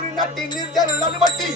దూరినట్టి నిర్జనులను బట్టి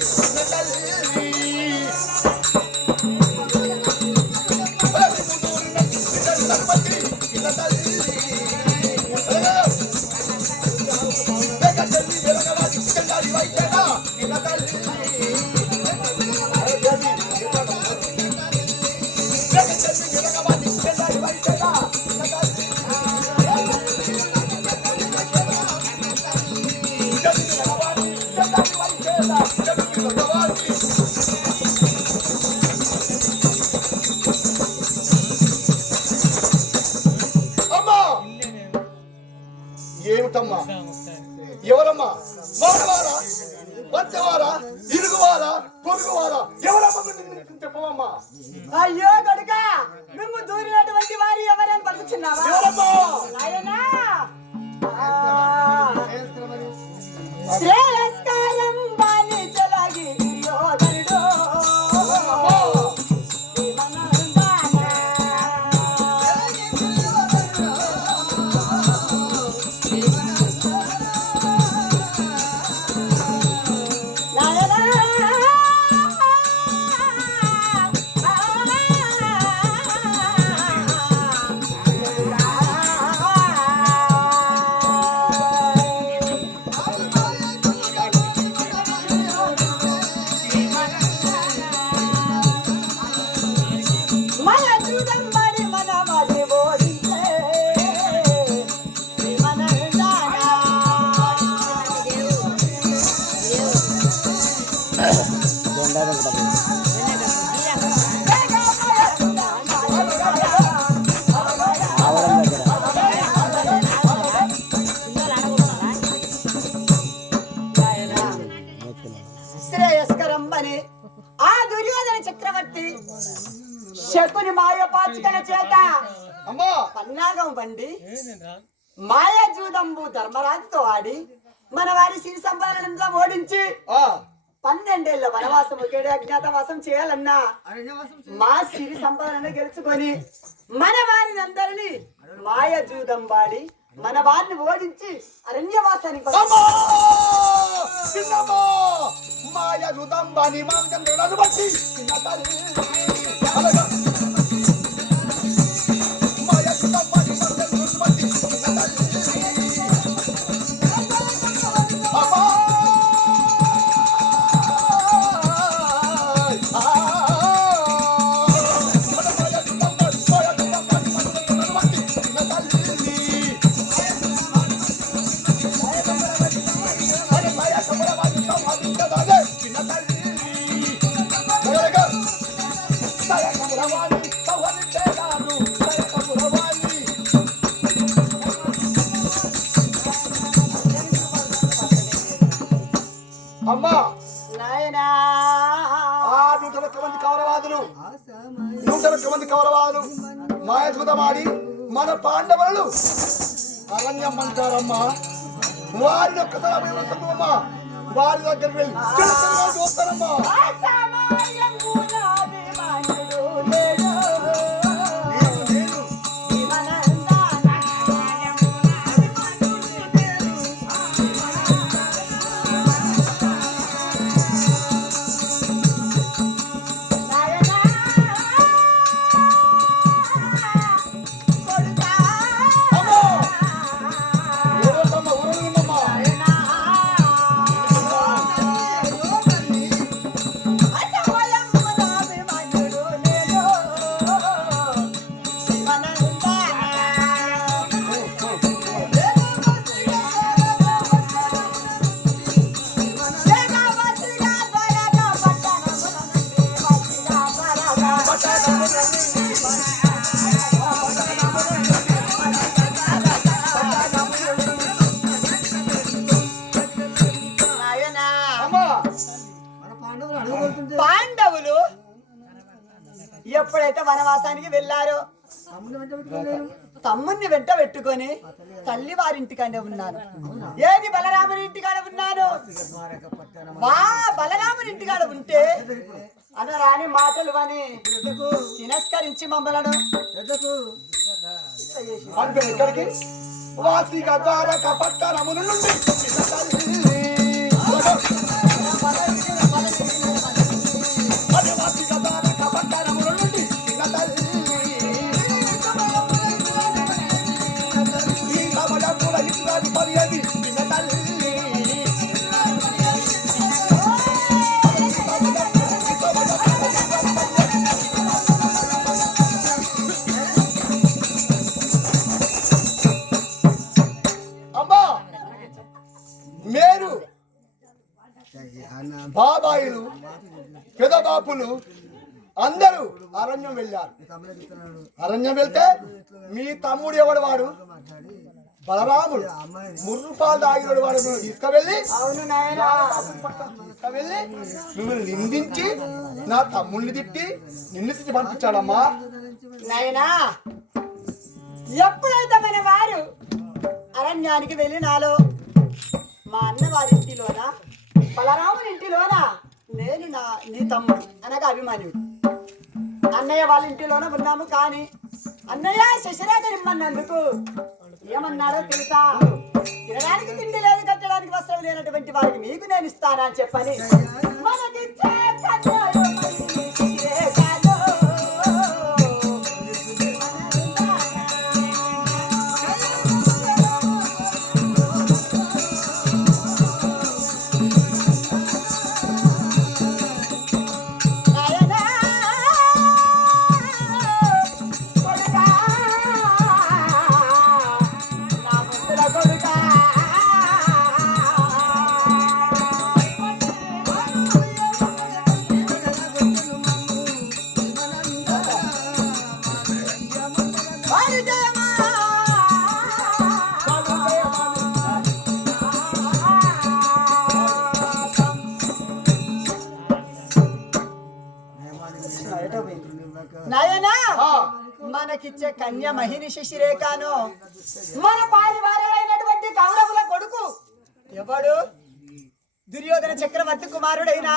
ఏమిటమ్మా ఎవరమ్మా వాడవారా వచ్చవారా ఇరుగువారా పొరుగువారా ఎవరమ్మా చెప్పవమ్మా అయ్యో కొడుక నువ్వు దూరినటువంటి వారు ఎవరని పలుకుతున్నావా శ్రేయస్కారం బాని చలాగి దుర్యోధనుడు శ్రేయస్కరంబని ఆ దుర్యోధన చక్రవర్తి శకుని మాయ పాచికల చేత పన్నాగం బండి మాయ జూదంబు ధర్మరాజుతో ఆడి మన వారి సిరి సంపాదనంలో ఓడించి 12 ఏళ్ల వనవాసం ఒకేడే అజ్ఞాతవాసం చేయాలన్నా మా సిరి సంపాదన గెలుచుకొని మన వారిని అందరినీ మాయ జూదంబాడి మన వారిని ఓడించి అరణ్యవాసానికి మాయ జూదంబాని మాంగళ్యాలను బట్టి మాయ జూదంబాని మాంగళ్యాలను బట్టి అమ్మా నాయనా 101 కౌరవాదులు మాయ జూదమాడి మన పాండవులు అరణ్యం అంటారమ్మా. వారిని ఒక్కసారి వారి దగ్గరికి వెళ్ళి చూస్తారమ్మా. పాండవులు ఎప్పుడైతే వనవాసానికి వెళ్ళారో తమ్ముని వెంట పెట్టుకొని తల్లి వారింటికానే ఉన్నాను. ఏది బలరాముని ఇంటికాడ ఉన్నాను. బలరాముని ఇంటికాడ ఉంటే అనరాని మాటలు అని తిరస్కరించి మమ్మలను ఇక్కడికి వాసిక ద్వారక పట్టణముల నుండి మేరు బాబాయిలు పెదబాపులు అందరూ అరణ్యం వెళ్ళారు. అరణ్యం వెళ్తే మీ తమ్ముడు ఎవడు వాడు బలరాముడు ముర్రుపాలు తాగినోడు వాడు తీసుకువెళ్ళి తీసుకువెళ్ళి మిమ్మల్ని నిందించి నా తమ్ముడిని తిట్టి నిన్ను తిట్టి పంపించాడమ్మా. నాయనా ఎప్పుడైతే మన వారు అరణ్యానికి వెళ్ళి నాలో మా అన్న వారి ఇంటిలోన బలరాముని ఇంటిలోన నేను నీ తమ్ముడు అనగా అభిమానుడు అన్నయ్య వాళ్ళ ఇంటిలోన ఉన్నాము. కానీ అన్నయ్య శశిరేఖ ఇమ్మన్నందుకు ఏమన్నాడో తెలుసా? తినడానికి తిండి లేదు, కట్టడానికి వస్త్రం లేనటువంటి వారికి మీకు నేను ఇస్తానా అని చెప్పని మనకిచ్చే నాయనా మనకిచ్చే కన్య మహిని శశిరేఖను మన పాలివారైనటువంటి కౌరవుల కొడుకు ఎవడు దుర్యోధన చక్రవర్తి కుమారుడైన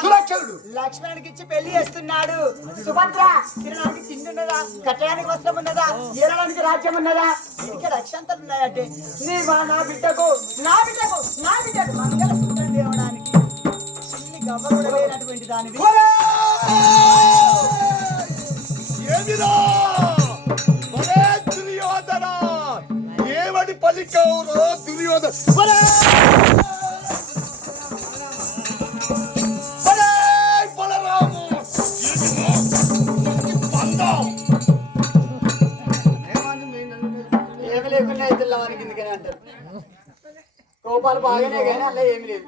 లక్ష్మణుడికి ఇచ్చి పెళ్లి చేస్తున్నాడు. సుభద్ర తినడానికి తిండి ఉన్నదా, కట్టడానికి వస్త్రం ఉన్నదా, ఏలడానికి రాజ్యం ఉన్నదా, ఇంటికి రక్షంతలు ఉన్నాయంటే నా బిడ్డకు మంగళ సూత్రం తేవడానికి చిన్ని గవ్వ కూడా లేనటువంటి దానివి దుర్యోధన ఏమని పలికవురో దుర్యోధన బలరాము ఏమి లేకుండా ఇద్దరు వారికి ఎందుకని అంటారు. కోపాలు బాగానే కానీ అలా ఏమి లేదు.